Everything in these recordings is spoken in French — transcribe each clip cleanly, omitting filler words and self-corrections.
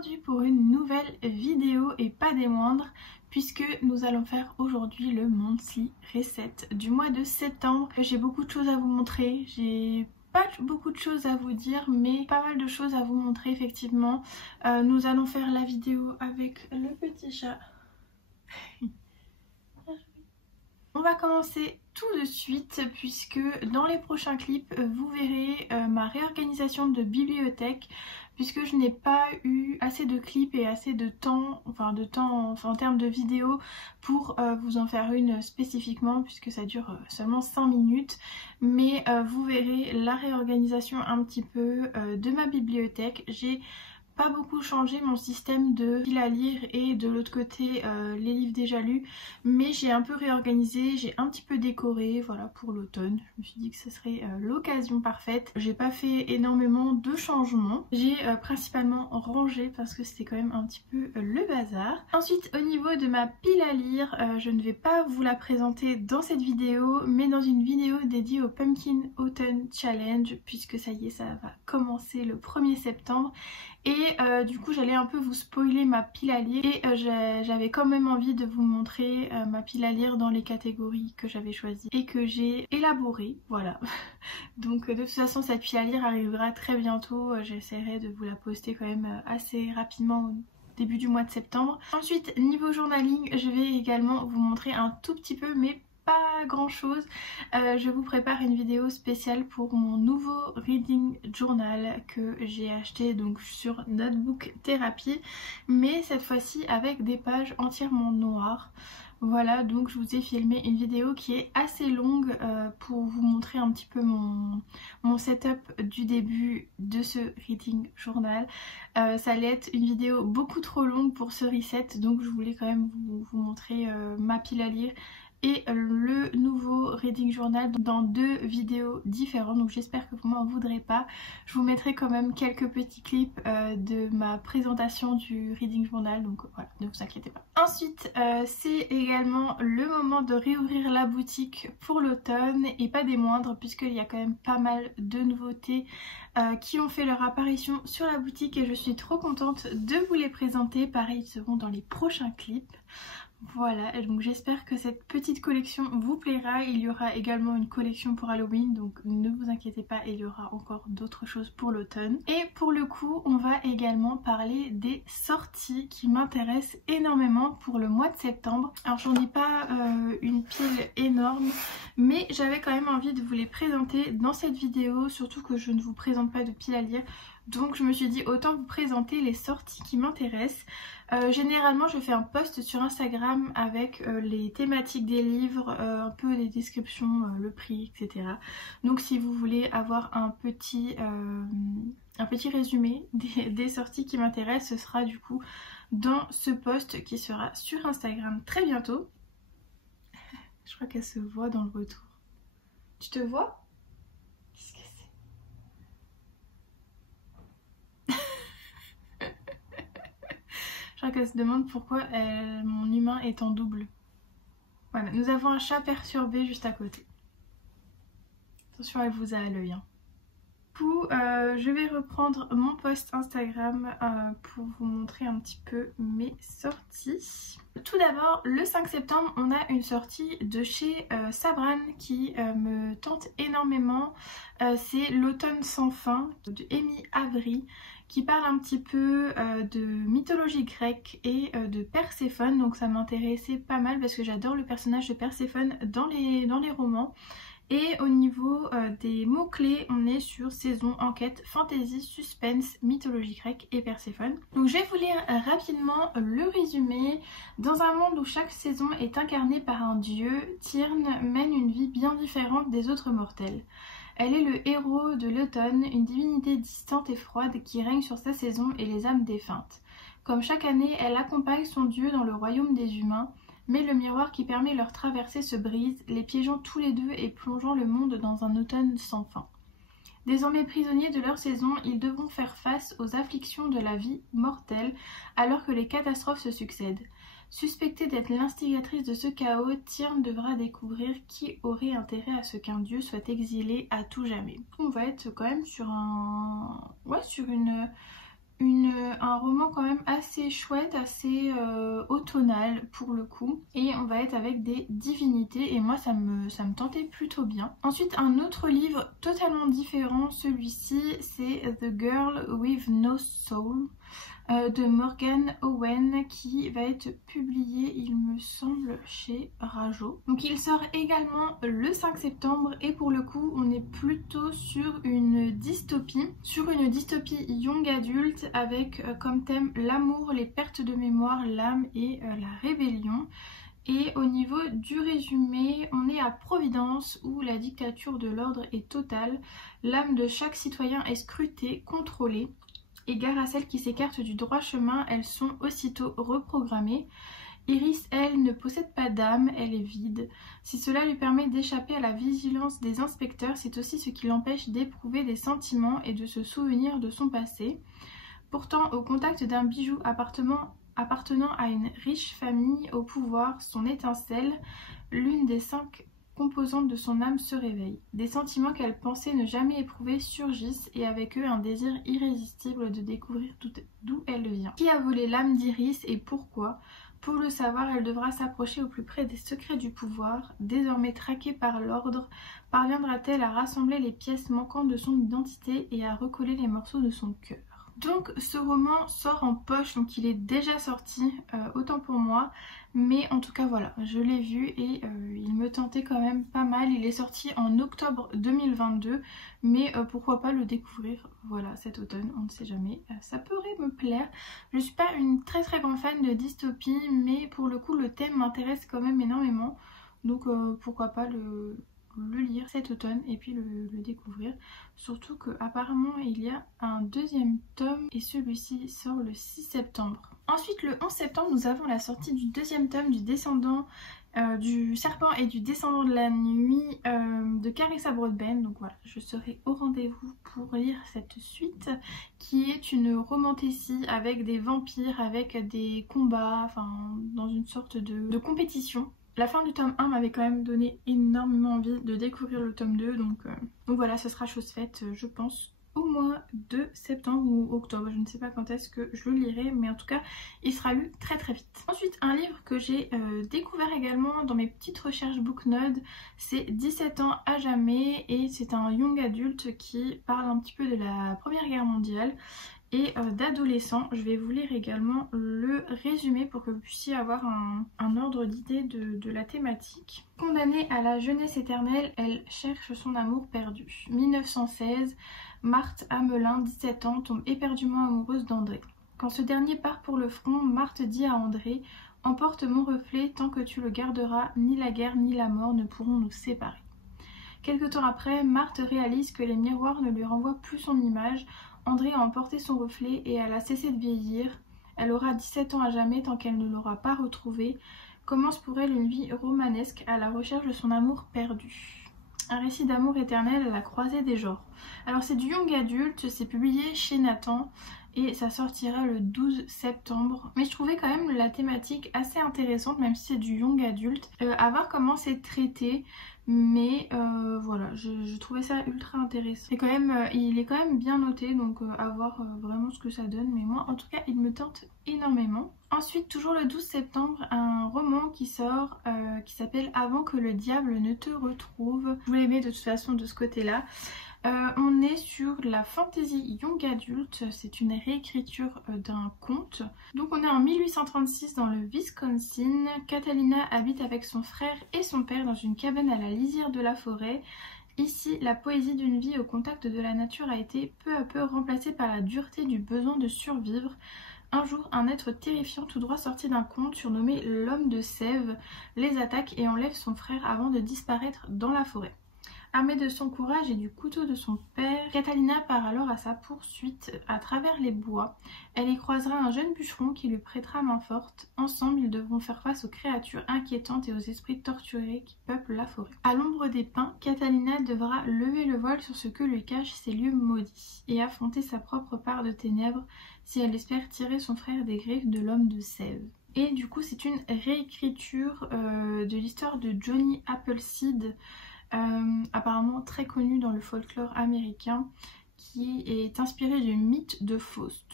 aujourd'hui pour une nouvelle vidéo et pas des moindres, puisque nous allons faire aujourd'hui le monthly reset du mois de septembre. J'ai beaucoup de choses à vous montrer, j'ai pas beaucoup de choses à vous dire, mais pas mal de choses à vous montrer effectivement. Nous allons faire la vidéo avec le petit chat. On va commencer tout de suite puisque dans les prochains clips vous verrez ma réorganisation de bibliothèque, puisque je n'ai pas eu assez de clips et assez de temps, en termes de vidéos pour vous en faire une spécifiquement, puisque ça dure seulement 5 minutes. Mais vous verrez la réorganisation un petit peu de ma bibliothèque. J'ai pas beaucoup changé mon système de fil à lire et de l'autre côté les livres déjà lus, mais j'ai un peu réorganisé, j'ai un petit peu décoré, voilà, pour l'automne. Je me suis dit que ce serait l'occasion parfaite. J'ai pas fait énormément de changements, j'ai principalement rangé parce que c'était quand même un petit peu le bazar. Ensuite, au niveau de ma pile à lire, je ne vais pas vous la présenter dans cette vidéo, mais dans une vidéo dédiée au Pumpkin Autumn Challenge, puisque ça y est, ça va commencer le 1er septembre. Et du coup j'allais un peu vous spoiler ma pile à lire, et j'avais quand même envie de vous montrer ma pile à lire dans les catégories que j'avais choisies et que j'ai élaborées, voilà. Donc de toute façon cette pile à lire arrivera très bientôt, j'essaierai de vous la poster quand même assez rapidement au début du mois de septembre. Ensuite, niveau journaling, je vais également vous montrer un tout petit peu, mais pas grand chose. Je vous prépare une vidéo spéciale pour mon nouveau reading journal que j'ai acheté donc sur Notebook Therapy, mais cette fois-ci avec des pages entièrement noires. Voilà, donc je vous ai filmé une vidéo qui est assez longue pour vous montrer un petit peu mon setup du début de ce reading journal. Ça allait être une vidéo beaucoup trop longue pour ce reset, donc je voulais quand même vous montrer ma pile à lire et le nouveau reading journal dans 2 vidéos différentes, donc j'espère que vous m'en voudrez pas. Je vous mettrai quand même quelques petits clips de ma présentation du reading journal, donc voilà, ne vous inquiétez pas. Ensuite, c'est également le moment de réouvrir la boutique pour l'automne, et pas des moindres, puisqu'il y a quand même pas mal de nouveautés qui ont fait leur apparition sur la boutique, et je suis trop contente de vous les présenter. Pareil, ils seront dans les prochains clips. Voilà, donc j'espère que cette petite collection vous plaira. Il y aura également une collection pour Halloween, donc ne vous inquiétez pas, il y aura encore d'autres choses pour l'automne. Et pour le coup, on va également parler des sorties qui m'intéressent énormément pour le mois de septembre. Alors j'en ai pas une pile énorme, mais j'avais quand même envie de vous les présenter dans cette vidéo, surtout que je ne vous présente pas de pile à lire. Donc je me suis dit autant vous présenter les sorties qui m'intéressent. Généralement je fais un post sur Instagram avec les thématiques des livres, un peu les descriptions, le prix, etc. Donc si vous voulez avoir un petit résumé des sorties qui m'intéressent, ce sera du coup dans ce post qui sera sur Instagram très bientôt. Je crois qu'elle se voit dans le retour. Tu te vois ? Qu'est-ce que c'est ? Je crois qu'elle se demande pourquoi mon humain est en double. Voilà, nous avons un chat perturbé juste à côté. Attention, elle vous a à l'œil. Hein. Du coup, je vais reprendre mon post Instagram pour vous montrer un petit peu mes sorties. Tout d'abord, le 5 septembre, on a une sortie de chez Sabran qui me tente énormément. C'est L'automne sans fin de Amy Avery, qui parle un petit peu de mythologie grecque et de Perséphone. Donc ça m'intéressait pas mal parce que j'adore le personnage de Perséphone dans les romans. Et au niveau des mots-clés, on est sur saison, enquête, fantasy, suspense, mythologie grecque et Perséphone. Donc je vais vous lire rapidement le résumé. Dans un monde où chaque saison est incarnée par un dieu, Tyrne mène une vie bien différente des autres mortels. Elle est le héros de l'automne, une divinité distante et froide qui règne sur sa saison et les âmes défuntes. Comme chaque année, elle accompagne son dieu dans le royaume des humains, mais le miroir qui permet leur traversée se brise, les piégeant tous les deux et plongeant le monde dans un automne sans fin. Désormais prisonniers de leur saison, ils devront faire face aux afflictions de la vie mortelle alors que les catastrophes se succèdent. Suspectée d'être l'instigatrice de ce chaos, Tyrne devra découvrir qui aurait intérêt à ce qu'un dieu soit exilé à tout jamais. On va être quand même sur une un roman quand même assez chouette, assez automnal pour le coup, et on va être avec des divinités et moi ça me tentait plutôt bien. Ensuite un autre livre totalement différent, celui-ci c'est The Girl with No Soul de Morgan Owen qui va être publié il me semble chez Rajo. Donc il sort également le 5 septembre et pour le coup on est plutôt sur une dystopie young adulte avec comme thème l'amour, les pertes de mémoire, l'âme et la rébellion. Et au niveau du résumé, on est à Providence où la dictature de l'ordre est totale, l'âme de chaque citoyen est scrutée, contrôlée. Et gare à celles qui s'écartent du droit chemin, elles sont aussitôt reprogrammées. Iris, elle, ne possède pas d'âme, elle est vide. Si cela lui permet d'échapper à la vigilance des inspecteurs, c'est aussi ce qui l'empêche d'éprouver des sentiments et de se souvenir de son passé. Pourtant, au contact d'un bijou appartenant à une riche famille au pouvoir, son étincelle, l'une des 5 composantes de son âme se réveille. Des sentiments qu'elle pensait ne jamais éprouver surgissent et avec eux un désir irrésistible de découvrir d'où elle vient. Qui a volé l'âme d'Iris et pourquoi? Pour le savoir, elle devra s'approcher au plus près des secrets du pouvoir. Désormais traquée par l'ordre, parviendra-t-elle à rassembler les pièces manquantes de son identité et à recoller les morceaux de son cœur? Donc ce roman sort en poche, donc il est déjà sorti, autant pour moi, mais en tout cas voilà, je l'ai vu et il me tentait quand même pas mal. Il est sorti en octobre 2022, mais pourquoi pas le découvrir, voilà, cet automne, on ne sait jamais, ça pourrait me plaire. Je suis pas une très grande fan de dystopie, mais pour le coup le thème m'intéresse quand même énormément, donc pourquoi pas le lire cet automne et puis le découvrir, surtout que apparemment il y a un deuxième tome et celui-ci sort le 6 septembre. Ensuite le 11 septembre nous avons la sortie du deuxième tome du descendant du serpent et du descendant de la nuit de Carissa Broadbent. Donc voilà, je serai au rendez-vous pour lire cette suite qui est une romantécie avec des vampires, avec des combats, enfin dans une sorte de compétition. La fin du tome 1 m'avait quand même donné énormément envie de découvrir le tome 2, donc voilà, ce sera chose faite, je pense, au mois de septembre ou octobre. Je ne sais pas quand est-ce que je le lirai, mais en tout cas, il sera lu très vite. Ensuite, un livre que j'ai découvert également dans mes petites recherches BookNode, c'est 17 ans à jamais, et c'est un young adulte qui parle un petit peu de la Première Guerre mondiale et d'adolescents. Je vais vous lire également le résumé pour que vous puissiez avoir un ordre d'idée de la thématique. Condamnée à la jeunesse éternelle, elle cherche son amour perdu. 1916, Marthe Hamelin, 17 ans, tombe éperdument amoureuse d'André. Quand ce dernier part pour le front, Marthe dit à André « Emporte mon reflet, tant que tu le garderas, ni la guerre ni la mort ne pourront nous séparer. » Quelque temps après, Marthe réalise que les miroirs ne lui renvoient plus son image. André a emporté son reflet et elle a cessé de vieillir. Elle aura 17 ans à jamais tant qu'elle ne l'aura pas retrouvé. Commence pour elle une vie romanesque à la recherche de son amour perdu. Un récit d'amour éternel à la croisée des genres. Alors c'est du young adulte, c'est publié chez Nathan et ça sortira le 12 septembre. Mais je trouvais quand même la thématique assez intéressante, même si c'est du young adulte. À voir comment c'est traité. Mais voilà, je trouvais ça ultra intéressant. Et quand même, il est quand même bien noté, donc à voir vraiment ce que ça donne. Mais moi, en tout cas, il me tente énormément. Ensuite, toujours le 12 septembre, un roman qui sort qui s'appelle Avant que le diable ne te retrouve. Je vous l'aimais de toute façon de ce côté-là. On est sur la fantasy young adulte, c'est une réécriture d'un conte. Donc on est en 1836 dans le Wisconsin. Catalina habite avec son frère et son père dans une cabane à la lisière de la forêt. Ici, la poésie d'une vie au contact de la nature a été peu à peu remplacée par la dureté du besoin de survivre. Un jour, un être terrifiant tout droit sorti d'un conte, surnommé l'homme de Sèvres, les attaque et enlève son frère avant de disparaître dans la forêt. Armée de son courage et du couteau de son père, Catalina part alors à sa poursuite à travers les bois. Elle y croisera un jeune bûcheron qui lui prêtera main forte. Ensemble, ils devront faire face aux créatures inquiétantes et aux esprits torturés qui peuplent la forêt. À l'ombre des pins, Catalina devra lever le voile sur ce que lui cachent ces lieux maudits et affronter sa propre part de ténèbres si elle espère tirer son frère des griffes de l'homme de Sèvres. Et du coup, c'est une réécriture de l'histoire de Johnny Appleseed, apparemment très connu dans le folklore américain, qui est inspiré du mythe de Faust.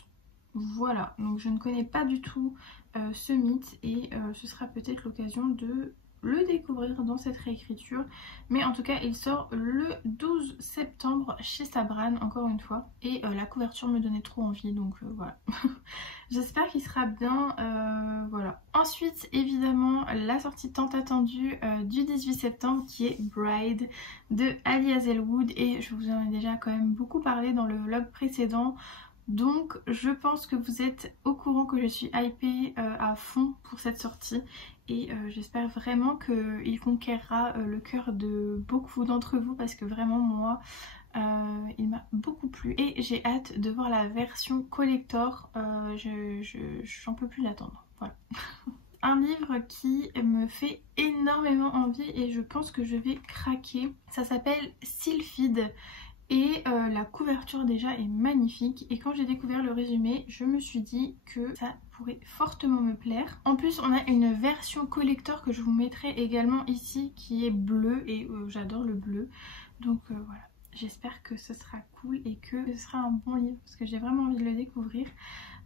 Voilà, donc je ne connais pas du tout ce mythe et ce sera peut-être l'occasion de le découvrir dans cette réécriture. Mais en tout cas, il sort le 12 septembre chez Sabran, encore une fois. Et la couverture me donnait trop envie, donc voilà. J'espère qu'il sera bien, voilà. Ensuite, évidemment, la sortie tant attendue du 18 septembre qui est Bride de Ali Hazelwood. Et je vous en ai déjà quand même beaucoup parlé dans le vlog précédent. Donc je pense que vous êtes au courant que je suis hypée à fond pour cette sortie et j'espère vraiment qu'il conquérera le cœur de beaucoup d'entre vous parce que vraiment moi il m'a beaucoup plu et j'ai hâte de voir la version collector, j'en peux plus l'attendre, voilà. Un livre qui me fait énormément envie et je pense que je vais craquer, ça s'appelle Sylphide. Et la couverture déjà est magnifique et quand j'ai découvert le résumé je me suis dit que ça pourrait fortement me plaire. En plus on a une version collector que je vous mettrai également ici qui est bleue et j'adore le bleu, donc voilà. J'espère que ce sera cool et que ce sera un bon livre parce que j'ai vraiment envie de le découvrir.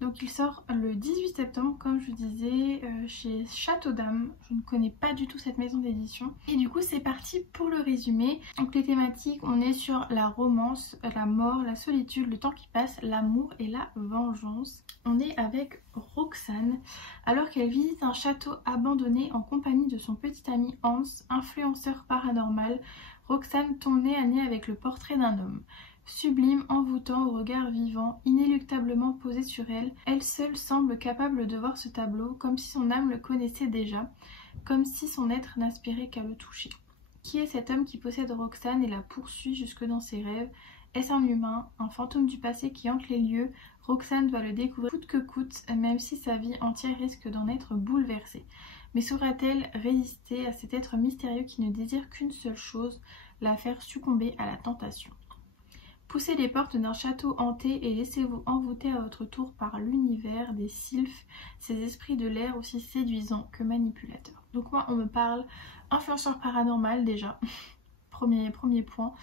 Donc il sort le 18 septembre comme je vous disais chez Château d'Âme. Je ne connais pas du tout cette maison d'édition. Et du coup c'est parti pour le résumé. Donc les thématiques, on est sur la romance, la mort, la solitude, le temps qui passe, l'amour et la vengeance. On est avec Roxane alors qu'elle visite un château abandonné en compagnie de son petit ami Hans, influenceur paranormal. Roxane tombe nez à nez avec le portrait d'un homme. Sublime, envoûtant, au regard vivant, inéluctablement posé sur elle, elle seule semble capable de voir ce tableau comme si son âme le connaissait déjà, comme si son être n'aspirait qu'à le toucher. Qui est cet homme qui possède Roxane et la poursuit jusque dans ses rêves? Est-ce un humain, un fantôme du passé qui hante les lieux? Roxane doit le découvrir coûte que coûte, même si sa vie entière risque d'en être bouleversée. Mais saura-t-elle résister à cet être mystérieux qui ne désire qu'une seule chose, la faire succomber à la tentation? Poussez les portes d'un château hanté et laissez-vous envoûter à votre tour par l'univers des sylphes, ces esprits de l'air aussi séduisants que manipulateurs. Donc moi on me parle influenceur paranormal déjà, premier point.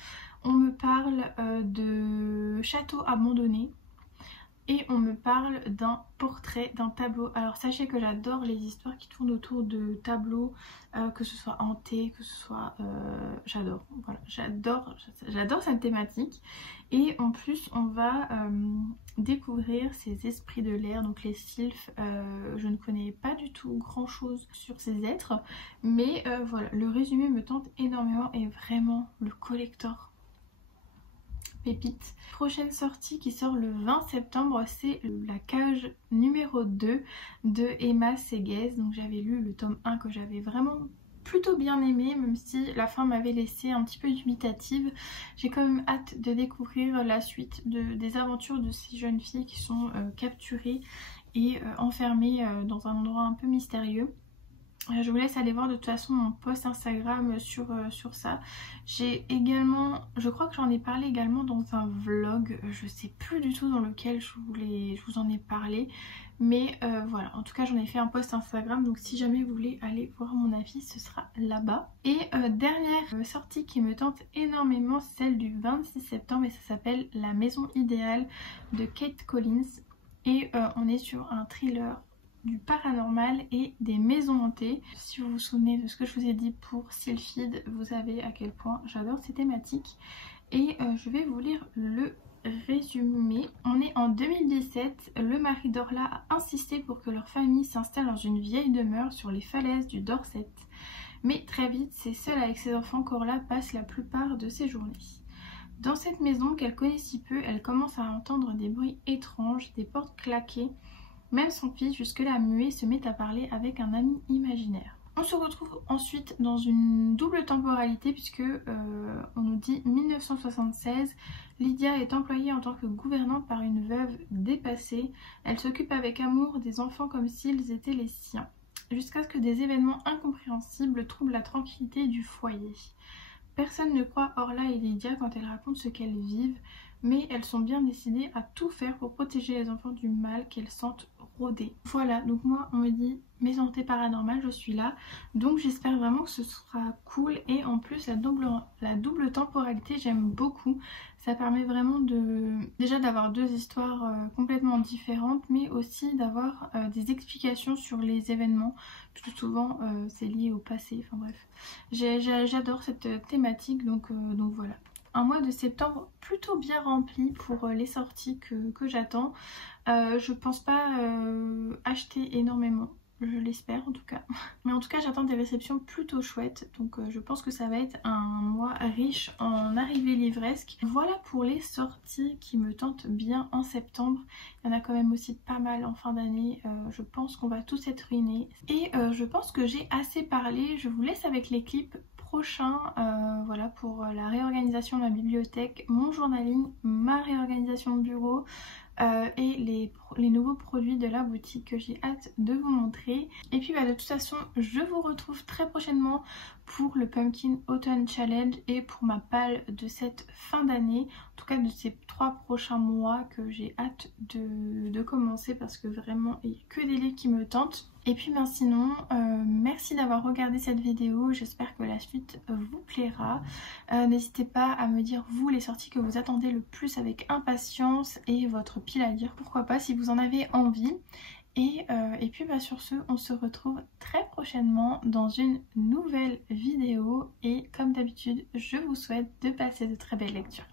On me parle de château abandonné. Et on me parle d'un portrait, d'un tableau. Alors sachez que j'adore les histoires qui tournent autour de tableaux, que ce soit hanté, que ce soit... j'adore, voilà, j'adore cette thématique. Et en plus on va découvrir ces esprits de l'air, donc les sylphes. Je ne connais pas du tout grand chose sur ces êtres. Mais voilà, le résumé me tente énormément et vraiment le collector. Pépite. Prochaine sortie qui sort le 20 septembre, c'est la cage numéro 2 de Emma Seguez. Donc j'avais lu le tome 1 que j'avais vraiment plutôt bien aimé, même si la fin m'avait laissé un petit peu dubitative. J'ai quand même hâte de découvrir la suite des aventures de ces jeunes filles qui sont capturées et enfermées dans un endroit un peu mystérieux. Je vous laisse aller voir de toute façon mon post Instagram sur ça. J'ai également, je crois que j'en ai parlé également dans un vlog, je sais plus du tout dans lequel je vous en ai parlé. Mais voilà, en tout cas j'en ai fait un post Instagram, donc si jamais vous voulez aller voir mon avis, ce sera là-bas. Et dernière sortie qui me tente énormément, celle du 26 septembre et ça s'appelle La Maison Idéale de Kate Collins. Et on est sur un thriller du paranormal et des maisons hantées. Si vous vous souvenez de ce que je vous ai dit pour Sylphide, vous savez à quel point j'adore ces thématiques. Et je vais vous lire le résumé. On est en 2017, le mari d'Orla a insisté pour que leur famille s'installe dans une vieille demeure sur les falaises du Dorset. Mais très vite, c'est seule avec ses enfants qu'Orla passe la plupart de ses journées. Dans cette maison qu'elle connaît si peu, elle commence à entendre des bruits étranges, des portes claquer. Même son fils, jusque-là muet, se met à parler avec un ami imaginaire. On se retrouve ensuite dans une double temporalité puisque on nous dit 1976. Lydia est employée en tant que gouvernante par une veuve dépassée. Elle s'occupe avec amour des enfants comme s'ils étaient les siens. Jusqu'à ce que des événements incompréhensibles troublent la tranquillité du foyer. Personne ne croit Orla et Lydia quand elles racontent ce qu'elles vivent. mais elles sont bien décidées à tout faire pour protéger les enfants du mal qu'elles sentent rôder. Voilà, donc moi on me dit Maison hantée paranormale, je suis là, donc j'espère vraiment que ce sera cool. Et en plus la double temporalité, j'aime beaucoup. Ça permet vraiment déjà d'avoir deux histoires complètement différentes, mais aussi d'avoir des explications sur les événements. Plus souvent c'est lié au passé, enfin bref. J'adore cette thématique, donc voilà. Un mois de septembre plutôt bien rempli pour les sorties que j'attends. Je pense pas acheter énormément. Je l'espère en tout cas. Mais en tout cas j'attends des réceptions plutôt chouettes. Donc je pense que ça va être un mois riche en arrivées livresques. Voilà pour les sorties qui me tentent bien en septembre. Il y en a quand même aussi pas mal en fin d'année. Je pense qu'on va tous être ruinés. Et je pense que j'ai assez parlé. Je vous laisse avec les clips prochains. Voilà pour la réorganisation de la bibliothèque, mon journaling, ma réorganisation de bureau. Et les nouveaux produits de la boutique que j'ai hâte de vous montrer. Et puis de toute façon je vous retrouve très prochainement pour le Pumpkin Autumn Challenge et pour ma palle de cette fin d'année, en tout cas de ces 3 prochains mois que j'ai hâte de commencer, parce que vraiment il n'y a que des livres qui me tentent. Et puis sinon, merci d'avoir regardé cette vidéo, j'espère que la suite vous plaira. N'hésitez pas à me dire vous les sorties que vous attendez le plus avec impatience et votre pile à lire, pourquoi pas si vous en avez envie. Et puis sur ce, on se retrouve très prochainement dans une nouvelle vidéo et comme d'habitude, je vous souhaite de passer de très belles lectures.